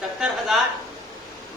70,000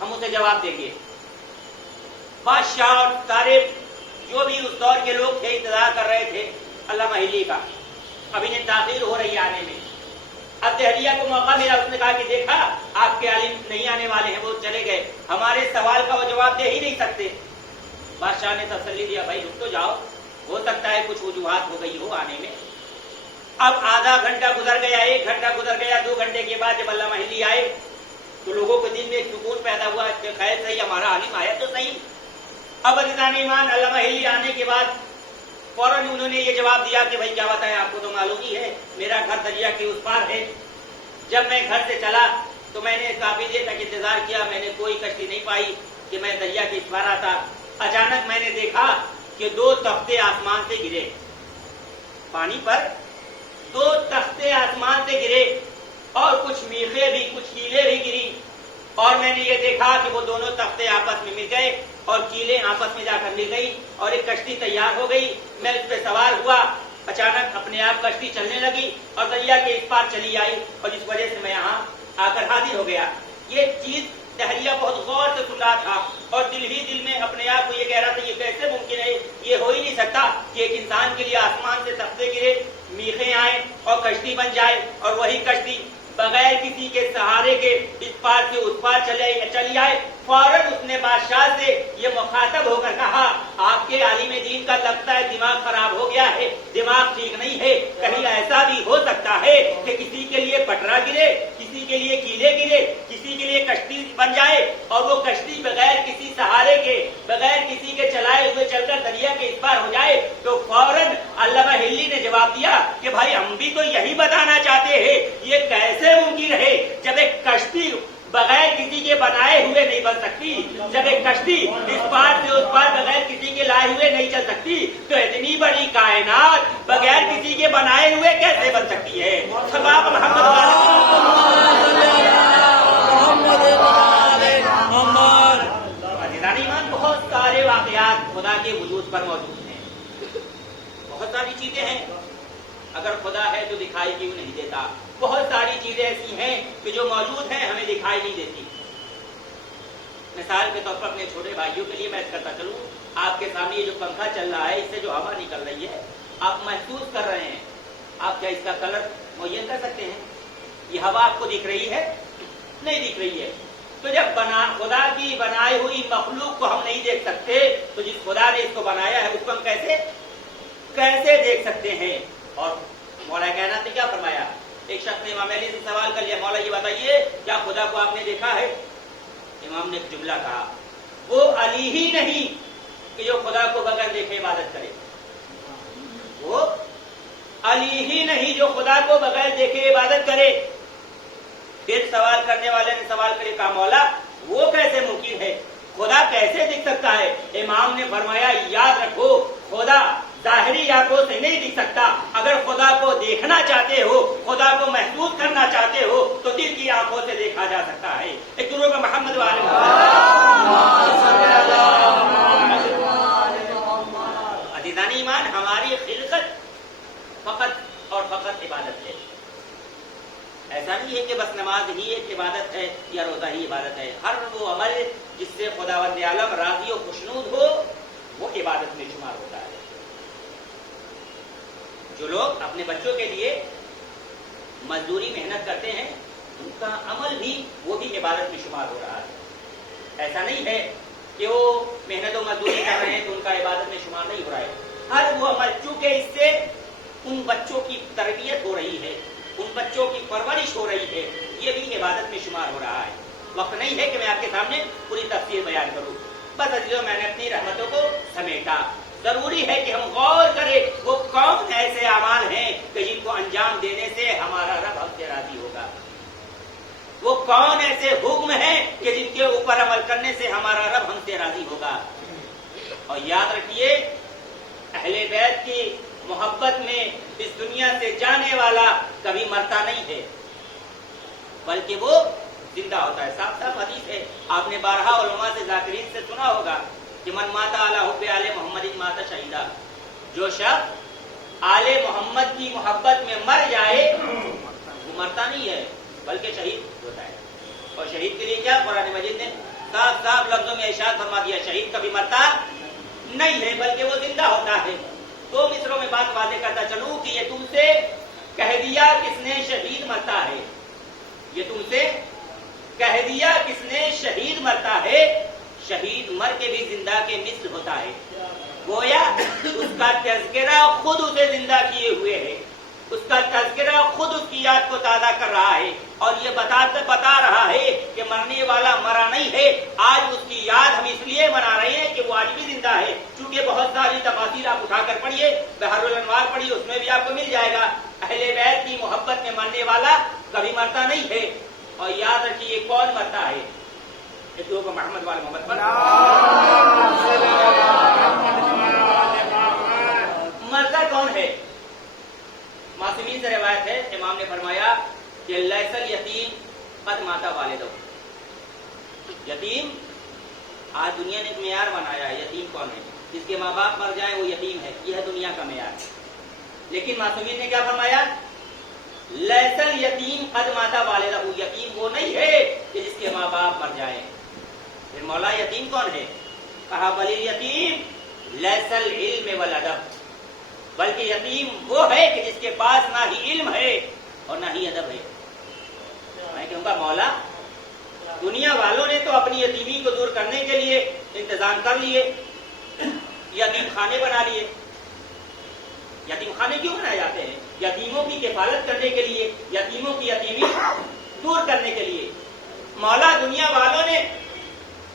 ہم اسے جواب دیں گے. بادشاہ اور سارے جو بھی اس دور کے لوگ تھے انتظار کر رہے تھے علامہ ہلی کا. اب انہیں تاخیر ہو رہی ہے آنے میں. اب دہلیہ کو موقع ملا, اس نے کہا کہ دیکھا آپ کے عالم نہیں آنے والے ہیں, وہ چلے گئے, ہمارے سوال کا وہ جواب دے ہی نہیں سکتے. بادشاہ نے تسلی دیا, بھائی رک تو جاؤ, ہو سکتا ہے کچھ وجوہات ہو گئی ہو آنے میں. اب آدھا گھنٹہ گزر گیا, 1 گھنٹہ گزر گیا, 2 گھنٹے کے بعد جب علامہ ہلی آئے تو لوگوں کے دل میں ایک سکون پیدا ہوا کہ خیر صحیح ہمارا عالم آیا تو صحیح. اب عزیزان ایمان, علامہ ہلی آنے کے بعد فوراً انہوں نے یہ جواب دیا کہ بھائی کیا بتائیں, آپ کو تو معلوم ہی ہے میرا گھر دریا کے اس پار ہے. جب میں گھر سے چلا تو میں نے کافی دیر تک انتظار کیا, میں نے کوئی کشتی نہیں پائی کہ میں دریا کے اس پار آتا. اچانک میں نے دیکھا کہ 2 تختے آسمان سے گرے, پانی پر 2 تختے آسمان سے گرے, اور کچھ میخیں بھی, کچھ کیلیں بھی گری, اور میں نے یہ دیکھا کہ وہ دونوں تختے آپس میں مل گئے اور کیلیں آپس میں جا کر مل گئی اور ایک کشتی تیار ہو گئی. میں اس پہ سوار ہوا, اچانک اپنے آپ کشتی چلنے لگی اور دریا کے اس پار چلی آئی, اور جس وجہ سے میں یہاں آ کر حاضر ہو گیا. یہ چیز دہلیہ بہت غور سے سن رہا تھا اور دل ہی دل میں اپنے آپ کو یہ کہہ رہا تھا, یہ کیسے ممکن ہے, یہ ہو ہی نہیں سکتا کہ ایک انسان کے لیے آسمان سے تختے گرے, میخیں آئیں اور کشتی بن جائے, اور وہی کشتی بغیر کسی کے سہارے کے اس پار سے اس پار چلی آئے. فوراً اس نے بادشاہ سے یہ مخاطب ہو کر کہا, آپ کے عالم دین کا لگتا ہے دماغ خراب ہو گیا ہے, دماغ ٹھیک نہیں ہے. کہیں ایسا بھی ہو سکتا ہے کہ کسی کے لیے پٹرا گرے, کسی کے لیے کیلے گرے, کسی کے لیے کشتی بن جائے, اور وہ کشتی بغیر کسی سہارے کے, بغیر کسی کے چلائے ہوئے چل کر دریا کے اس پار ہو جائے. تو فوراً علامہ ہلی نے جواب دیا کہ بھائی ہم بھی تو یہی بتانا چاہتے ہیں, یہ کیسے ممکن ہے جب ایک کشتی بغیر کسی کے بنائے ہوئے نہیں بن سکتی, جب ایک کشتی اس پار سے اس پار بغیر کسی کے لائے ہوئے نہیں چل سکتی, تو اتنی بڑی کائنات بغیر کسی کے بنائے ہوئے کیسے بن سکتی ہے. سباب محمد ایمان, بہت سارے واقعات خدا کے وجود پر موجود ہیں, بہت ساری چیزیں ہیں. اگر خدا ہے تو دکھائی کیوں نہیں دیتا. بہت ساری چیزیں ایسی ہیں کہ جو موجود ہیں ہمیں دکھائی نہیں دیتی. مثال کے طور پر اپنے چھوٹے بھائیوں کے لیے میں کرتا چلوں, آپ کے سامنے یہ جو پنکھا چل رہا ہے, اس سے جو ہوا نکل رہی ہے آپ محسوس کر رہے ہیں, آپ کیا اس کا کلر معین کر سکتے ہیں؟ یہ ہوا آپ کو دکھ رہی ہے؟ نہیں دکھ رہی ہے. تو جب خدا کی بنائی ہوئی مخلوق کو ہم نہیں دیکھ سکتے, تو جس خدا نے اس کو بنایا ہے اس کو ہم کیسے دیکھ سکتے ہیں؟ اور مولا کائنات نے کیا فرمایا؟ ایک شخص نے امام علی سے سوال کر لیا, مولا یہ بتائیے کیا خدا کو آپ نے دیکھا ہے؟ امام نے ایک جملہ کہا, وہ علی ہی نہیں کہ جو خدا کو بغیر دیکھے عبادت کرے, وہ علی ہی نہیں جو خدا کو بغیر دیکھے عبادت کرے. پھر سوال کرنے والے نے سوال کرے, کہا مولا وہ کیسے ممکن ہے, خدا کیسے دکھ سکتا ہے؟ امام نے فرمایا, یاد رکھو خدا ظاہری آنکھوں سے نہیں دکھ سکتا. اگر خدا کو دیکھنا چاہتے ہو, خدا کو محسوس کرنا چاہتے ہو, تو دل کی آنکھوں سے دیکھا جا سکتا ہے. ایک درود میں محمد والے عزیزان ایمان, ہماری خلقت فقط اور فقط عبادت ہے. ایسا نہیں ہے کہ بس نماز ہی ایک عبادت ہے یا روزہ ہی عبادت ہے. ہر وہ عمل جس سے خداوند عالم راضی و خوشنود ہو وہ عبادت میں شمار ہوتا ہے. جو لوگ اپنے بچوں کے لیے مزدوری محنت کرتے ہیں, ان کا عمل بھی وہ بھی عبادت میں شمار ہو رہا ہے. ایسا نہیں ہے کہ وہ محنت و مزدوری کر رہے ہیں تو ان کا عبادت میں شمار نہیں ہو رہا ہے. ہر وہ عمل, چونکہ اس سے ان بچوں کی تربیت ہو رہی ہے, ان بچوں کی پرورش ہو رہی ہے, یہ بھی عبادت میں شمار ہو رہا ہے. وقت نہیں ہے کہ میں آپ کے سامنے پوری تفصیل بیان کروں, بس عزیزوں میں نے اپنی رحمتوں کو سمیٹا. ضروری ہے کہ ہم غور کریں وہ کون ایسے اعمال ہیں کہ جن کو انجام دینے سے ہمارا رب ہم سے راضی ہوگا, وہ کون ایسے حکم ہیں کہ جن کے اوپر عمل کرنے سے ہمارا رب ہم سے راضی ہوگا. اور یاد رکھیے, اہل بیت کی محبت میں اس دنیا سے جانے والا کبھی مرتا نہیں ہے, بلکہ وہ زندہ ہوتا ہے. صاف صاف حدیث ہے, آپ نے بارہا علماء سے ذاکرین سے سنا ہوگا کہ من ماتا علی حب آل محمد ماتا شہیدا, جو شخص آل محمد کی محبت میں مر جائے وہ مرتا نہیں ہے بلکہ شہید ہوتا ہے. اور شہید کے لیے کیا قرآن مجید نے صاف صاف لفظوں میں ارشاد فرما دیا شہید کبھی مرتا نہیں ہے بلکہ وہ زندہ ہوتا ہے. 2 مصروں میں بات واضح کرتا چلوں کہ یہ تم سے کہہ دیا کس نے شہید مرتا ہے. یہ تم سے کہہ دیا کس نے شہید مرتا ہے. شہید مر کے بھی زندہ کے مثل ہوتا ہے. گویا اس کا تذکرہ خود اسے زندہ کیے ہوئے ہے. اس کا تذکرہ خود اس کی یاد کو تازہ کر رہا ہے اور یہ بتا رہا ہے کہ مرنے والا مرا نہیں ہے. آج اس کی یاد ہم اس لیے منا رہے ہیں کہ وہ آج بھی زندہ ہے. چونکہ بہت ساری تفاسیر آپ اٹھا کر پڑھیے, بحر الانوار پڑھیے, اس میں بھی آپ کو مل جائے گا. اہل بیت کی محبت میں مرنے والا کبھی مرتا نہیں ہے. اور یاد رکھیے کون مرتا ہے, ایک لوگ محمد والے محمد پر مرتا کون ہے. معصومین سے روایت ہے امام نے فرمایا کہ لیسل یتیم قد ماتا والدہ. یتیم آج دنیا نے ایک معیار بنایا ہے. یتیم کون ہے, جس کے ماں باپ مر جائیں وہ یتیم ہے. یہ ہے دنیا کا معیار. لیکن معصومین نے کیا فرمایا, لیسل یتیم قد ماتا والدہ. یتیم وہ نہیں ہے کہ جس کے ماں باپ مر جائیں. پھر مولا یتیم کون ہے, کہا بل یتیم لیسل علم والادب. بلکہ یتیم وہ ہے کہ جس کے پاس نہ ہی علم ہے اور نہ ہی ادب ہے. میں کہوں گا مولا دنیا والوں نے تو اپنی یتیمی کو دور کرنے کے لیے انتظام کر لیے, یتیم خانے بنا لیے. یتیم خانے کیوں بنائے جاتے ہیں؟ یتیموں کی کفالت کرنے کے لیے, یتیموں کی یتیمی دور کرنے کے لیے. مولا دنیا والوں نے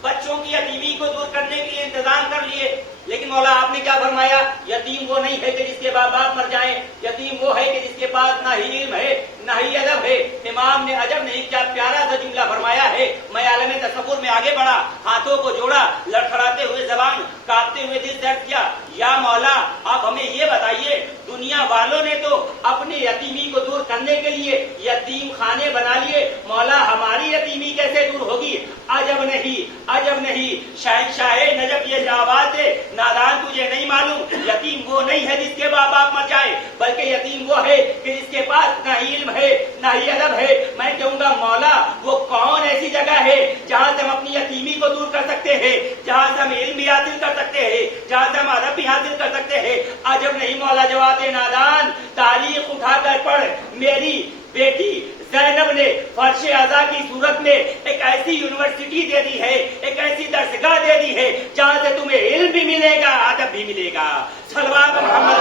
بچوں کی یتیمی کو دور کرنے کے لیے انتظام کر لیے. لیکن مولا آپ نے کیا فرمایا, یتیم وہ نہیں ہے کہ جس کے باپ مر جائیں. یتیم وہ ہے کہ جس کے پاس نہ ہی علم ہے نہ ہی ادب ہے. امام نے عجب نہیں کیا پیارا سا جملہ فرمایا ہے. میں عالم تصور میں آگے بڑھا, ہاتھوں کو جوڑا, لڑکھڑاتے ہوئے زبان, کانپتے ہوئے دل درد کیا, یا مولا آپ ہمیں یہ بتائیے دنیا والوں نے تو اپنی یتیمی کو دور کرنے کے لیے یتیم خانے بنا لیے, مولا ہماری یتیمی کیسے دور ہوگی؟ عجب نہیں, عجب نہیں. شہنشاہ نجب یہ جواب ہے, نادان تجھے نہیں معلوم, یتیم وہ نہیں ہے جس کے باپ مر جائے, بلکہ یتیم وہ ہے کہ جس کے پاس نہ ہی علم ہے نہ ہی ادب ہے. میں کہوں گا مولا وہ کون ایسی جگہ ہے جہاں سے ہم اپنی یتیمی کو دور کر سکتے ہیں, جہاں سے ہم علم بھی حاصل کر سکتے ہیں, جہاں سے ہم ادب بھی حاصل کر سکتے ہیں؟ عجب نہیں مولا جواب نادان. تاریخ اٹھا کر پڑھ, میری بیٹی زینب نے فرش اعضا کی صورت میں ایک ایسی یونیورسٹی دے دی ہے, ایک ایسی درسگاہ دے دی ہے جہاں سے تمہیں علم بھی ملے گا, ادب بھی ملے گا. صلوات محمد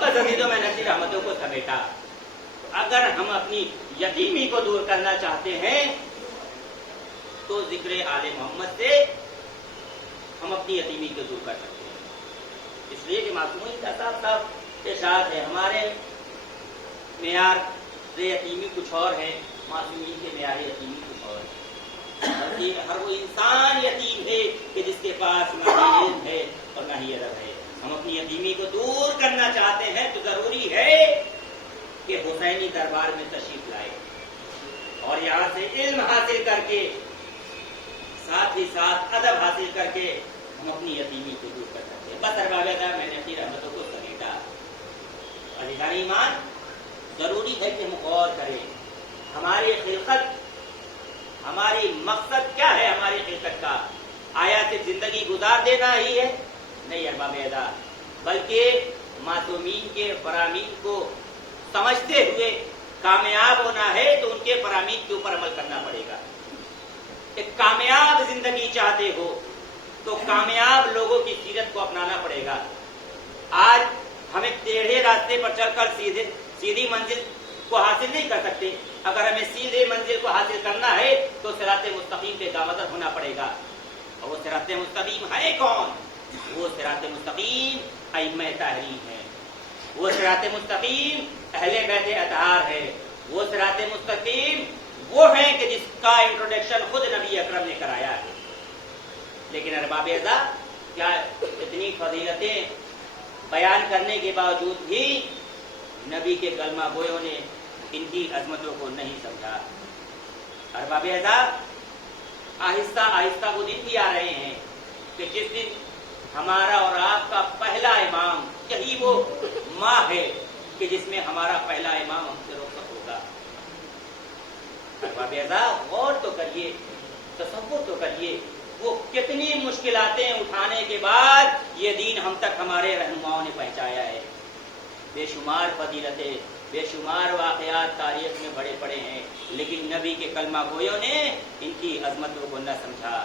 بس عزیزوں میں نصیر احمدوں کو سمیٹا. اگر ہم اپنی یتیمی کو دور کرنا چاہتے ہیں تو ذکر آل محمد سے ہم اپنی یتیمی کو دور کر سکتے ہیں. اس لیے کہ معصومین کا صاف صاف ارشاد ہے, ہمارے معیار یتیمی کچھ اور ہے, معصومین کے معیار یتیمی کچھ اور ہے. ہر وہ انسان یتیم ہے کہ جس کے پاس نہ ہی علم ہے اور نہ ہی ادب ہے. ہم اپنی یتیمی کو دور کرنا چاہتے ہیں تو ضروری ہے کہ حسینی دربار میں تشریف لائے اور یہاں سے علم حاصل کر کے ساتھ ہی ساتھ ادب حاصل کر کے ہم اپنی یتیمی کو دور کر سکتے ہیں. بس ارباب میں نے اپنی رحمتوں کو سمیٹا. عزیزان ایمان ضروری ہے کہ ہم غور کریں ہماری خلقت, ہماری مقصد کیا ہے ہماری خلقت کا. آیا صرف زندگی گزار دینا ہی ہے؟ نہیں ارباب ادا, بلکہ معصومین کے فرامین کو سمجھتے ہوئے کامیاب ہونا ہے تو ان کے فرامین کے اوپر عمل کرنا پڑے گا. ایک کامیاب زندگی چاہتے ہو تو کامیاب لوگوں کی سیرت کو اپنانا پڑے گا. آج ہمیں ٹیڑھے راستے پر چل کر سیدھی منزل کو حاصل نہیں کر سکتے. اگر ہمیں سیدھے منزل کو حاصل کرنا ہے تو صراط مستقیم پہ گامزن ہونا پڑے گا. اور وہ صراط مستقیم ہے کون؟ وہ صراط مستقیم ائمہ طاہرین ہے, وہ صراط مستقیم اہل بیت اطہار ہے, وہ صراط مستقیم وہ ہیں کہ جس کا انٹروڈکشن خود نبی اکرم نے کرایا ہے. لیکن ارباب اعزا کیا اتنی فضیلتیں بیان کرنے کے باوجود بھی نبی کے کلمہ گویوں نے ان کی عظمتوں کو نہیں سمجھا. ارباب اعزا آہستہ آہستہ وہ دن بھی آ رہے ہیں کہ جس دن ہمارا اور آپ کا پہلا امام, یہی وہ ماہ ہے کہ جس میں ہمارا پہلا امام ہم سے رخصت ہوگا. احباب اعزاز غور تو کریے، تصور تو کریے، وہ کتنی مشکلاتیں اٹھانے کے بعد یہ دین ہم تک ہمارے رہنماؤں نے پہنچایا ہے۔ بے شمار فضیلتیں، بے شمار واقعات تاریخ میں بڑے پڑے ہیں، لیکن نبی کے کلمہ گویوں نے ان کی عظمتوں کو نہ سمجھا۔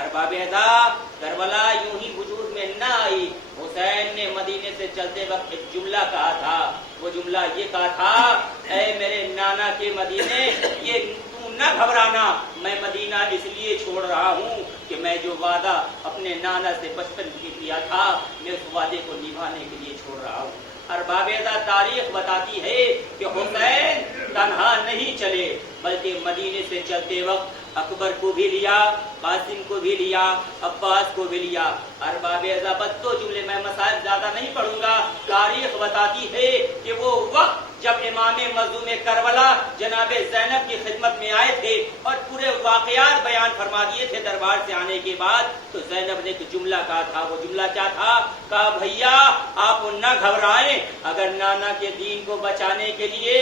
ارباب اعزاز، کربلا یوں ہی وجود میں نہ آئی۔ حسین نے مدینے سے چلتے وقت ایک جملہ کہا تھا، وہ جملہ یہ کہا تھا، اے میرے نانا کے مدینے، یہ تو نہ گھبرانا، میں مدینہ اس لیے چھوڑ رہا ہوں کہ میں جو وعدہ اپنے نانا سے بچپن کی کیا تھا، میں اس وعدے کو نبھانے کے لیے چھوڑ رہا ہوں۔ ارباب اعزاز، تاریخ بتاتی ہے کہ حسین تنہا نہیں چلے، بلکہ مدینے سے چلتے وقت اکبر کو بھی لیا، قاسم کو بھی لیا، عباس کو بھی لیا۔ ارباب اعزاز، دو جملے، میں مسائل زیادہ نہیں پڑھوں گا۔ تاریخ بتاتی ہے کہ وہ وقت جب امام مظلوم کربلا جناب زینب کی خدمت میں آئے تھے اور پورے واقعات بیان فرما دیے تھے دربار سے آنے کے بعد، تو زینب نے ایک جملہ کہا تھا۔ وہ جملہ کیا تھا؟ کہا بھیا آپ نہ گھبرائیں، اگر نانا کے دین کو بچانے کے لیے،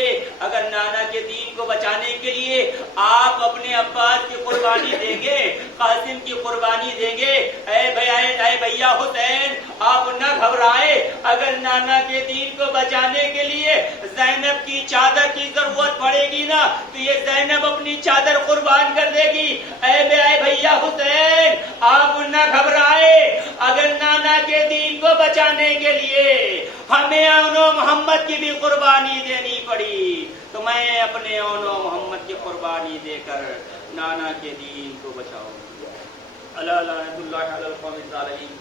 اگر نانا کے دین کو بچانے کے لیے آپ اپنے عباس کی قربانی دیں گے، قاسم کی قربانی دیں گے، اے بھیا حسین آپ نہ گھبرائیں، اگر نانا کے دین کو بچانے کے لیے زینب کی چادر کی ضرورت پڑے گی نا، تو یہ زینب اپنی چادر قربان کر دے گی۔ اے بھیا حسین آپ نہ گھبرائیں، اگر نانا کے دین کو بچانے کے لیے ہمیں اون و محمد کی بھی قربانی دینی پڑی، تو میں اپنے اون و محمد کی قربانی دے کر نانا کے دین کو بچاؤں۔ الا لعنۃ اللہ علی القوم الظالمین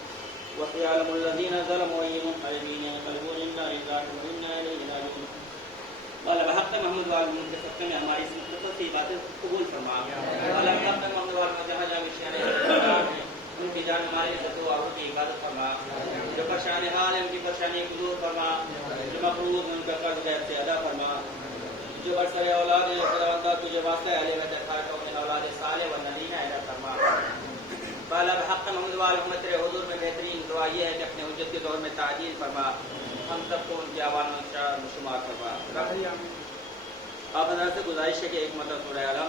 وسيعلم الذين ظلموا أي منقلب ينقلبون إنا لله وإنا إليه راجعون۔ والا بحق محمد وال منتخب میں ہماری اس مختصر سی عبادت قبول فرما۔ والا بحق محمد وال جہاں جہاں مشیان ان کی جان ہماری عزت و آبرو کی حفاظت فرما، جو پریشان حال ہے ان کی پریشانی کو دور فرما، جو مقروض ان کا قرض غیر سے ادا فرما، جو برسر اولاد ہیں خداوندہ تو جو واسطہ اہل بیت خیر کو اپنے اولاد صالح و نبی عطا فرما۔ بالا بحق محمد وال محمد تیرے حضور میں بہترین دعا یہ ہے کہ اپنے حجت کے دور میں تعجیل فرما، ہم سب کو ان کی آوان میں شمار فرما۔ آپ حضرات سے گزارش ہے کہ ایک مرتبہ سورہ الحمد